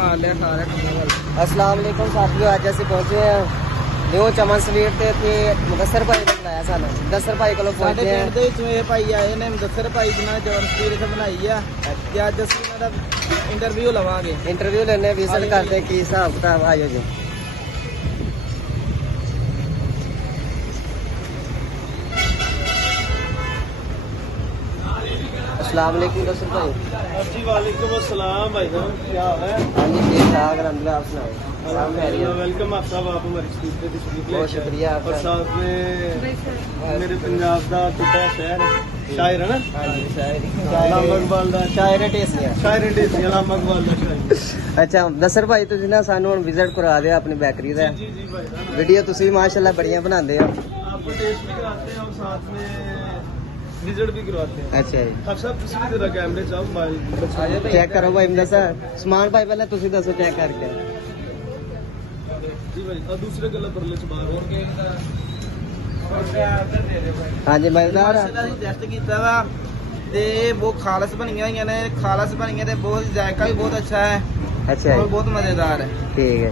मार लिया सारे। अस्सलाम वालेकुम साथियों, अज असीं पहुंचे हैं न्यू चमन स्वीट ते इत्थे मुदस्सर भाई ने बुलाया सानू। मुदस्सर भाई कोलों ਸਾਡੇ पहुंचे हैं। ਪਿੰਡ ਦੇ ਵਿੱਚੋਂ ਇਹ ਭਾਈ ਆਏ ਨੇ ਮੁਦੱਸਰ ਭਾਈ ਜਿਨ੍ਹਾਂ ਨੇ ਜਵਨ ਸਪੀਡ ਇੱਥੇ ਬਣਾਈ ਆ ਤੇ ਅੱਜ ਅਸੀਂ ਇਹਨਾਂ ਦਾ ਇੰਟਰਵਿਊ ਲਵਾਂਗੇ। इंटरव्यू लेने विजिट करते की हिसाब किताब आयो जी। अस्सलाम वालेकुम मुदस्सर भाई। जी वालेकुम अस्सलाम भाई साहब, क्या हाल है? हाँ जी ठीक ठाक अलहमदुलिल्लाह, आप सुनाओ। सब खैरियत? वेलकम आप सब, आप हमारी स्पीड पे तशरीफ ले बहुत शुक्रिया और आपका। साथ में मेरे पंजाब का टुटा शहर शायर है ना, हाँ जी शायरी लामा इकबाल ਦਾ शायर टेसिया। शायर टेसी लामा इकबाल ਦਾ शायर। अच्छा मुदस्सर भाई तुसीं ना सानू हुण विजिट करा दिया अपनी बेकरी दा। जी जी भाई साहब, वीडियो तुसीं माशाल्लाह बढ़िया बनाते हो। आपको टेस्ट भी कराते हैं और साथ में विजिट भी करवाते हैं। अच्छा जी आप सब किसी भी तरह कैमरे से मोबाइल चेक करो भाई मुदस्सर समान भाई पहले तुसीं दसो चेक करके। जी भाई और दूसरे गला परले से बाहर हाँ जी मजेदार ਟੈਸਟ ਕੀਤਾ ਵਾ ਤੇ ਬਹੁਤ ਖਾਲਸ ਬਣੀਆਂ ਹੋਈਆਂ ਨੇ, ਖਾਲਸ ਬਣੀਆਂ ਤੇ ਬਹੁਤ ਜ਼ਾਇਕਾ ਵੀ ਬਹੁਤ ਅੱਛਾ ਹੈ अच्छा और जी बहुत मजेदार है। ठीक है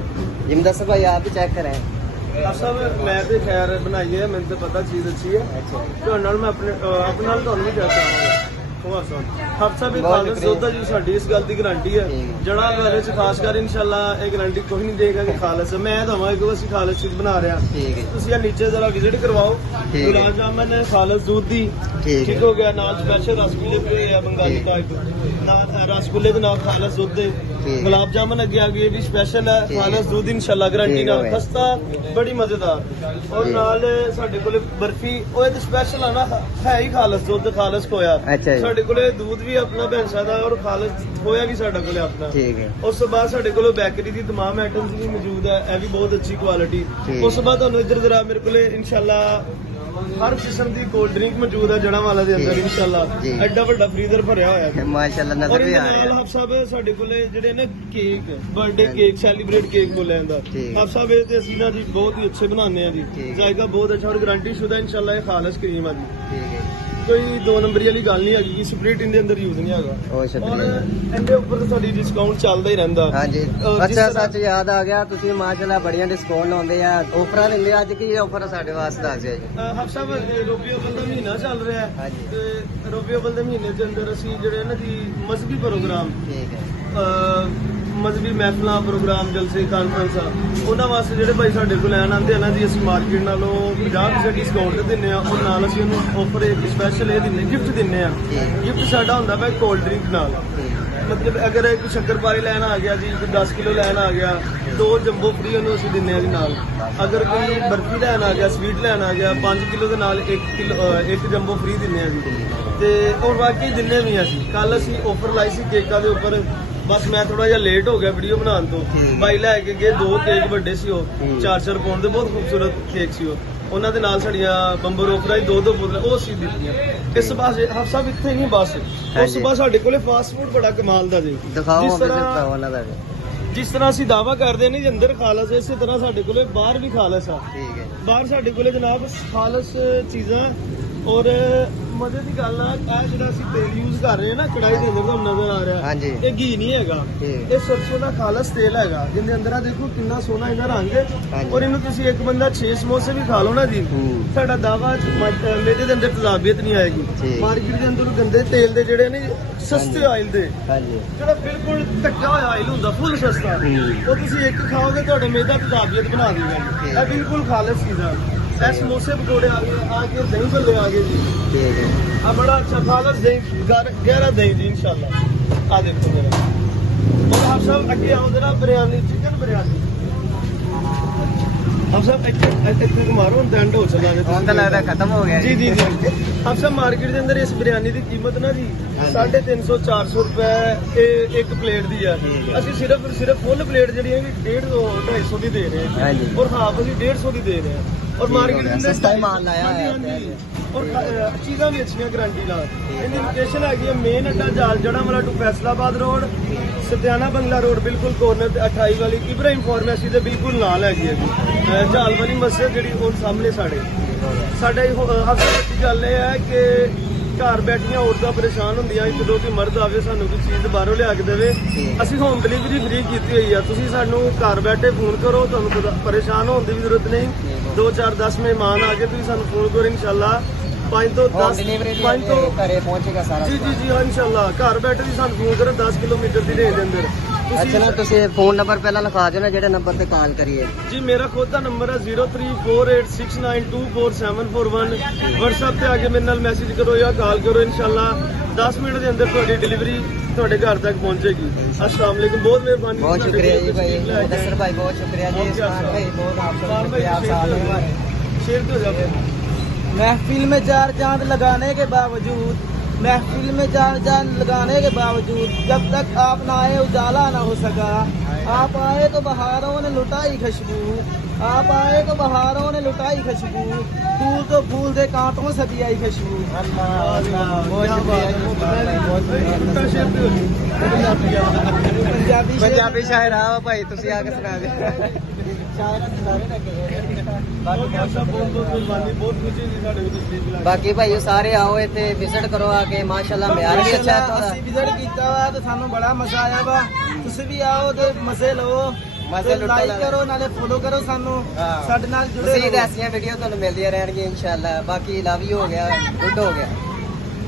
जी मुदस्सर भाई आप भी चेक करें। आप सब मैं तो खैर बनाई है, मैंने तो पता चीज अच्छी है अच्छा तो मैं अपने नाल ਤੁਹਾਨੂੰ ਵੀ ਕਹਿ ਸਕਦਾ ਹਫਸਾ ਵੀ ਬਹੁਤ ਖਾਲਸ ਦੁੱਧ ਆ ਜੀ, ਸਾਡੀ ਇਸ ਗੱਲ ਦੀ ਗਾਰੰਟੀ ਹੈ। ਠੀਕ। ਜਣਾ ਵਾਲੇ ਚ ਖਾਸ ਕਰ ਇਨਸ਼ਾਅੱਲਾ ਇਹ ਗਾਰੰਟੀ ਕੋਈ ਨਹੀਂ ਦੇਗਾ ਕਿ ਖਾਲਸ ਹੈ। ਮੈਂ ਦਵਾਂਗਾ ਕਿ ਅਸੀਂ ਖਾਲਸ ਚੀਜ਼ ਬਣਾ ਰਹੇ ਹਾਂ। ठीक है ਤੁਸੀਂ ਆ ਨੀਚੇ ਜ਼ਰਾ ਵਿਜ਼ਿਟ ਕਰਵਾਓ। ਠੀਕ ਹੈ। ਗੁਲਾਬ ਜਾਮਨ ਖਾਲਸ ਦੁੱਧ ਦੀ ठीक ਠੀਕ है ਹੋ ਗਿਆ, ਨਾਲ ਸਪੈਸ਼ਲ ਰਸਗੁੱਲੇ ਵੀ ਹੋਏ ਆ ਬੰਗਾਲੀ ਠੀਕ। ਟਾਈਪ, ਨਾਲ ਰਸਗੁੱਲੇ ਦੇ ਨਾਲ ਖਾਲਸ ਦੁੱਧ ਦੇ ਠੀਕ। ਗੁਲਾਬ ਜਾਮਨ ਅੱਗੇ ਆ ਗਏ, ਇਹ ਵੀ ਸਪੈਸ਼ਲ ਹੈ ਠੀਕ। ਖਾਲਸ ਦੁੱਧ ਇਨਸ਼ਾਅੱਲਾ ਗਾਰੰਟੀ ਠੀਕ ਨਾਲ ਹੋਵੇ। ਖਸਤਾ ਬੜੀ ਮਜ਼ੇਦਾਰ। ਔਰ ਠੀਕ। ਨਾਲ ਸਾਡੇ ਕੋਲੇ ਬਰਫੀ ਉਹ ਤੇ ਸਪੈਸ਼ਲ ਆ ਨਾ, ਹੈ ਹੀ ਖਾਲਸ ਦੁੱਧ ਖਾਲਸ ਖੋਇਆ। ਅੱਛਾ ਜੀ। ਸਾਡੇ ਕੋਲੇ ਦੁੱਧ ਵੀ ਆਪਣਾ ਭੈਂਸਾਂ ਦਾ ਔਰ ਖਾਲਸ ਖੋਇਆ ਵੀ ਸਾਡੇ ਕੋਲੇ ਆਪਣਾ। ठीक है ਉਸ ਤੋਂ ਬਾਅਦ ਸਾਡੇ ਕੋਲ ਬੇਕਰੀ ਦੀ तमाम ਆਈਟਮਸ ਵੀ ਮੌਜੂਦ ਹੈ, ਇਹ ਵੀ ਬਹੁਤ ਅੱਛੀ ਕੁਆਲਿਟੀ। ਠੀਕ। ਉਸ ਤੋਂ ਬਾਅਦ ਤੁਹਾਨੂੰ ਇੱਧਰ ਜ਼ਰਾ ਮੇਰੇ ਕੋਲੇ ਇਨਸ਼ਾਅੱਲਾ ਹਰ ਕਿਸਮ ਦੀ ਕੋਲਡ ਡਰਿੰਕ ਮੌਜੂਦ ਹੈ ਜੜਾਂ ਵਾਲਾ ਦੇ ਅੰਦਰ ਠੀਕ। ਇਨਸ਼ਾਅੱਲਾ। ਜੀ। ਐਡਾ ਵੱਡਾ ਫ੍ਰੀਜ਼ਰ ਭਰਿਆ ਹੋਇਆ ਹੈ। माशाल्लाह ਔਰ नजर भी ਇਹਦੇ आ ਨਾਲ रहा है। ਆਪ ਸਾਹਿਬ ਸਾਡੇ ਕੋਲੇ ਜਿਹੜੇ ਨੇ cake birthday cake celebrate cake ਬੋਲਿਆ ਜਾਂਦਾ ਠੀਕ। ਆਪ ਸਾਹਿਬ ਇਹ ਤੇ ਅਸੀਂ ਨਾ ਜੀ ਬਹੁਤ ਹੀ ਅੱਛੇ ਬਣਾਉਂਦੇ ਆ ਜੀ, ਠੀਕ। ਜ਼ਾਇਕਾ ਬਹੁਤ ਅੱਛਾ ਔਰ ਗਾਰੰਟੀ ਸ਼ੁਦਾ ਇਨਸ਼ਾਅੱਲਾ ਇਹ ਖਾਲਸ ਕਰੀਮ ਆ ਜੀ। ठीक है ਕੋਈ ਦੋ ਨੰਬਰੀ ਵਾਲੀ ਗੱਲ ਨਹੀਂ ਹੈਗੀ ਕਿ ਸਪਰਿਟ ਇਹਦੇ ਅੰਦਰ ਯੂਜ਼ ਨਹੀਂ ਹੈਗਾ। बहुत ਔਰ शुक्रिया ਇਹਦੇ ਉੱਪਰ ਤੁਹਾਡੀ ਡਿਸਕਾਊਂਟ ਚੱਲਦਾ ਹੀ ਰਹਿੰਦਾ। हाँ जी जिस अच्छा तरह- सच याद आ गया तुसीं माशाल्लाह बढ़िया डिस्काउंट लाਉਂਦੇ ਆ ਆਫਰਾਂ ਦਿੰਦੇ ਆ। ਅੱਜ ਕੀ ਆਫਰ ਸਾਡੇ ਵਾਸਤੇ ਦੱਸ ਦਿਓ ਜੀ। ਹਫ ਸਾਹਿਬ ਰੋਬੀ ਅਵਲ ਦਾ ਮਹੀਨਾ ਚੱਲ ਰਿਹਾ ਹੈ ਹਾਂਜੀ। ਤੇ ਰੋਬੀ ਅਵਲ ਦੇ ਮਹੀਨੇ ਦੇ ਅੰਦਰ ਅਸੀਂ ਜਿਹੜੇ ਨਾ ਜੀ ਮਜ਼ਹਬੀ ਪ੍ਰੋਗਰਾਮ, ठीक है ਮਜ਼ਹਬੀ ਮਹਿਫਲਾਂ, ਪ੍ਰੋਗਰਾਮ, ਜਲਸੇ, ਕਾਨਫਰੰਸਾਂ, ਉਹਨਾਂ ਵਾਸਤੇ ਜਿਹੜੇ ਭਾਈ ਸਾਡੇ ਕੋਲ ਲੈਣ ਆਉਂਦੇ ਆ ਨਾ ਜੀ, ਅਸੀਂ ਮਾਰਕੀਟ ਨਾਲੋਂ 50% ਡਿਸਕਾਊਂਟ ਦਿੰਦੇ ਆ ਔਰ ਨਾਲ ਅਸੀਂ ਉਹਨੂੰ ਆਫਰ ਇੱਕ ਸਪੈਸ਼ਲ ਇਹ ਦਿੰਦੇ, ਗਿਫਟ ਦਿੰਦੇ ਆ। ठीक ਗਿਫਟ ਸਾਡਾ ਹੁੰਦਾ ਭਾਈ ਕੋਲਡ ਡਰਿੰਕ ਨਾਲ। ठीक ਮਤਲਬ ਅਗਰ ਕੋਈ ਸ਼ੱਕਰਪਾਰੇ ਲੈਣ ਆ ਗਿਆ ਜੀ, ਕੋਈ 10 ਕਿਲੋ ਲੈਣ ਆ ਗਿਆ, 2 ਜੰਬੋ ਫ੍ਰੀ ਉਹਨੂੰ ਅਸੀਂ ਦਿੰਦੇ ਆ ਜੀ ਨਾਲ। ਅਗਰ ਕੋਈ ਬਰਫੀ ਲੈਣ ਆ ਗਿਆ, ਸਵੀਟ ਲੈਣ ਆ ਗਿਆ, 5 ਕਿਲੋ ਦੇ ਨਾਲ 1 ਜੰਬੋ ਫ੍ਰੀ ਦਿੰਦੇ ਆ ਜੀ। ਤੇ ਔਰ ਵਾਕਈ ਦਿੰਦੇ ਵੀ ਅਸੀਂ। ਕੱਲ ਅਸੀਂ ਆਫਰ ਲਾਈ ਸੀ ਕੇਕਾਂ ਦੇ ਉੱਪਰ, ਬਸ ਮੈਂ ਥੋੜਾ ਜਿਹਾ ਲੇਟ ਹੋ ਗਿਆ ਵੀਡੀਓ ਬਣਾਉਣ ਤੋਂ। ਠੀਕ। ਬਾਈ ਲੈ ਕੇ ਗਏ 2 ਕੇਕ ਵੱਡੇ ਸੀ ਉਹ, ਠੀਕ। 4-4 ਪਾਉਂਡ ਦੇ ਬਹੁਤ ਖੂਬਸੂਰਤ ਕੇਕ ਸੀ ਉਹ। ਉਹਨਾਂ ਦੇ ਨਾਲ ਸਾਡੀਆਂ ਬੰਬਰ ਆਫਰਾਂ 2 ਬੋਤਲਾਂ ਉਹ ਸੀ ਦਿੱਤੀਆਂ। ਇਸ ਪਾਸੇ ਹਫ ਸਾਹਿਬ ਇੱਥੇ ਨਹੀਂ ਬਸ, ਉਸ ਹਾਂਜੀ। ਤੋਂ ਬਾਅਦ ਸਾਡੇ ਕੋਲੇ ਫਾਸਟ ਫੂਡ ਬੜਾ ਕਮਾਲ ਦਾ ਜੀ। ਦਿਖਾਓ ਜਿਸ ਅੰਦਰ ਤਰ੍ਹਾਂ ਦਿਖਾਓ ਉਹਨਾਂ ਦਾ ਵੀ। ਜਿਸ ਤਰ੍ਹਾਂ ਅਸੀਂ ਦਾਵਾ ਕਰਦੇ ਨੇ ਜੀ ਅੰਦਰ ਖਾਲਸ ਹੈ, ਇਸੇ ਤਰ੍ਹਾਂ ਸਾਡੇ ਕੋਲੇ ਬਾਹਰ ਵੀ ਖਾਲਸ ਆ। ठीक है ਬਾਹਰ ਸਾਡੇ ਕੋਲੇ ਜਨਾਬ ਖਾਲਸ ਚੀਜ਼ਾਂ ਔਰ ਮਜ਼ੇ ਦੀ ਗੱਲ ਆ, ਇਹ ਜਿਹੜਾ ਅਸੀਂ ਤੇਲ ਯੂਜ਼ ਕਰ ਰਹੇ ਹਾਂ ਨਾ ਕੜਾਈ ਦੇ ਅੰਦਰ, ਤੁਹਾਨੂੰ ਨਜ਼ਰ ਆ ਰਿਹਾ ਹਾਂਜੀ। ਇਹ ਘੀ ਨਹੀਂ ਹੈਗਾ, ਠੀਕ। ਇਹ ਸਰਸੋਂ ਦਾ ਖਾਲਸ ਤੇਲ ਹੈਗਾ, ਜਿਹਦੇ ਅੰਦਰ ਆ ਦੇਖੋ ਕਿੰਨਾ ਸੋਹਣਾ ਇਹਦਾ ਰੰਗ ਹੈ। ਹਾਂਜੀ। ਔਰ ਇਹਨੂੰ ਤੁਸੀਂ ਇੱਕ ਬੰਦਾ 6 ਸਮੋਸੇ ਵੀ ਖਾ ਲਓ ਨਾ ਜੀ, ਸਾਡਾ ਦਾਵਾ ਮੇਦੇ ਦੇ ਅੰਦਰ ਤਜ਼ਾਬੀਅਤ ਨਹੀਂ ਆਏਗੀ। ਠੀਕ। ਮਾਰਕੀਟ ਦੇ ਅੰਦਰ ਗੰਦੇ ਤੇਲ ਦੇ ਜਿਹੜੇ ਨੇ ਸਸਤੇ ਹਾਂਜੀ। ਆਇਲ ਦੇ, हाँ जी ਜਿਹੜਾ ਬਿਲਕੁਲ ਕੱਚਾ ਹੋਇਆ ਆਇਲ ਹੁੰਦਾ ਫੁੱਲ ਸਸਤਾ, ਉਹ ਤੁਸੀਂ ਇੱਕ ਖਾਓਗੇ ਤੁਹਾਡੇ ਮੇਦਾ ਤਜ਼ਾਬੀਅਤ ਬਣਾ ਦੇਗਾ। ਇਹ ਬਿਲਕੁਲ ਖਾਲਸ ਚੀਜ਼ਾਂ। ਇਹ ਸਮੋਸੇ ਪਕੌੜੇ ਆ ਗਏ, ਆ ਕੇ ਦਹੀਂ ਭੱਲੇ ਆ ਗਏ ਜੀ, ठीक है ਆ ਬੜਾ ਅੱਛਾ ਖਾਲਸ ਦਹੀਂ, ਗਹਿਰਾ ਦਹੀਂ ਜੀ ਇਨਸ਼ਾਅੱਲਾ। ਆ ਦੇਖੋ ਜਰਾ, और आप सब अगे आओ जरा, बिरयानी, चिकन बिरयानी। आप सब एक मारो एंड हो चला ਹੁਣ ਤਾਂ ਲੱਗਦਾ ਖਤਮ ਹੋ ਗਿਆ जी जी जी। आप सब मार्केट के अंदर इस बिरयानी की कीमत ना जी 350-400 रुपए एक प्लेट दी है। ਅਸੀਂ सिर्फ फुल प्लेट जी 150-250 की दे रहे हैं हाँ जी। और हाफ ਅਸੀਂ 150 की दे रहे हैं। और ठीक मार्केट हो के गया, अंदर सस्ता ही माल लाया हाँ जी, है। हाँ जी। और चीज़ा भी अच्छी गारंटी ਨਾਲ। ਇਹਦੀ ਲੋਕੇਸ਼ਨ ਹੈਗੀ ਹੈ ਮੇਨ ਅੱਡਾ ਜਾਲ ਜੜਾ ਵਾਲਾ to Faisalabad road, Satiana Bangla road ਬਿਲਕੁਲ ਕੋਰਨਰ ਤੇ 28 ਵਾਲੀ ਇਬਰਾਹਿਮ ਫਾਰਮੇਸੀ ਦੇ ਬਿਲਕੁਲ ਨਾਲ ਹੈਗੀ ਹੈ ਜੀ। ਜਾਲ ਵਾਲੀ ਮਸਜਿਦ ਜਿਹੜੀ ਉਹ ਸਾਹਮਣੇ ਸਾਡਾ ਹੱਥ ਵੱਡੀ ਗੱਲ ਇਹ ਹੈ ਕਿ ਘਰ ਬੈਠੀਆਂ ਔਰਤਾਂ ਪਰੇਸ਼ਾਨ ਹੁੰਦੀਆਂ ਜਦੋਂ ਕਿ ਮਰਦ ਆਵੇ ਸਾਨੂੰ ਕੋਈ ਚੀਜ਼ ਬਾਹਰੋਂ ਲਿਆ ਕੇ ਦੇਵੇ, ਅਸੀਂ ਹੋਮ ਡਿਲੀਵਰੀ ਫ੍ਰੀ ਕੀਤੀ ਹੋਈ ਆ। ਤੁਸੀਂ ਸਾਨੂੰ ਘਰ ਬੈਠੇ ਫੋਨ ਕਰੋ, ਤੁਹਾਨੂੰ ਪਰੇਸ਼ਾਨ ਹੋਣ ਦੀ ਵੀ ਜ਼ਰੂਰਤ ਨਹੀਂ। 2 4 10 ਮਹਿਮਾਨ ਆ ਕੇ ਤੁਸੀਂ ਸਾਨੂੰ ਫੋਨ ਕਰੋ, ਇਨਸ਼ਾਅੱਲਾ 5 ਤੋਂ 10 5 ਤੋਂ ਘਰੇ ਪਹੁੰਚੇਗਾ ਸਾਰਾ। ਜੀ ਜੀ ਜੀ ਹਾਂ, ਇਨਸ਼ਾਅੱਲਾ ਘਰ ਬੈਠੇ ਤੁਸੀਂ ਸਾਨੂੰ ਫੋਨ ਕਰੋ 10 ਕਿਲੋਮੀਟਰ ਦੀ ਰੇਂਜ ਦੇ ਅੰਦਰ। ਅੱਛਾ ਨਾ, ਤੁਸੀਂ ਫੋਨ ਨੰਬਰ ਪਹਿਲਾਂ ਲਿਖਾ ਦਿਓ ਨਾ ਜਿਹੜੇ ਨੰਬਰ ਤੇ ਕਾਲ ਕਰੀਏ। ਜੀ ਮੇਰਾ ਖੁਦ ਦਾ ਨੰਬਰ ਹੈ 034869247141। WhatsApp ਤੇ ਆ ਕੇ ਮੇਰੇ ਨਾਲ ਮੈਸੇਜ ਕਰੋ ਜਾਂ ਕਾਲ ਕਰੋ, ਇਨਸ਼ਾਅੱਲਾ 10 ਮਿੰਟ ਦੇ ਅੰਦਰ ਤੁਹਾਡੀ ਡਿਲੀਵਰੀ ਤੁਹਾਡੇ ਘਰ ਤੱਕ ਪਹੁੰਚੇਗੀ। अस्सलाम वालेकुम, बहुत मेहरबानी। बहुत शुक्रिया जी भाई मुदस्सर भाई, बहुत शुक्रिया जी। उस्मान भाई बहुत आपका शुक्रिया, आप साथ हैं हमारे। शेर तो जाओ। महफिल में 4 चांद लगाने के बावजूद, महफिल में 4 चांद लगाने के बावजूद जब तक आप ना आए उजाला ना हो सका। आप आए तो बहारों ने लुटाई खुशबू, आप आए तो बहारों ने लुटाई खुशबू, फूल तो फूल दे कांटों से भी आई खुशबू। बहुत शुक्रिया जी, पंजाबी शायर आओ भाई, तुसी आके सुना दे। बाकी भाई सारे आओ इत्थे विजिट करो आके, माशाल्लाह म्यार भी अच्छा है। ਅਸੀਂ ਵਿਜ਼ਿਟ ਕੀਤਾ ਵਾ ਤੇ ਸਾਨੂੰ ਬੜਾ ਮਜ਼ਾ ਆਇਆ ਵਾ। ਤੁਸੀਂ ਵੀ ਆਓ ਤੇ ਮਜ਼ੇ ਲਓ, ਮਜ਼ੇ ਲੁੱਟੋ, ਲਾਈਕ ਕਰੋ ਨਾਲੇ ਫੋਲੋ ਕਰੋ ਸਾਨੂੰ, ਸਾਡੇ ਨਾਲ ਜੁੜੇ ਤੁਸੀਂ ਰਹੋ। ਐਸੀਆਂ ਵੀਡੀਓ ਤੁਹਾਨੂੰ ਮਿਲਦੀਆਂ ਰਹਿਣਗੀਆਂ ਇਨਸ਼ਾਅੱਲਾ। ਬਾਕੀ ਲਵ ਯੂ ਹੋ ਗਿਆ, ਗੁੱਡ ਹੋ ਗਿਆ।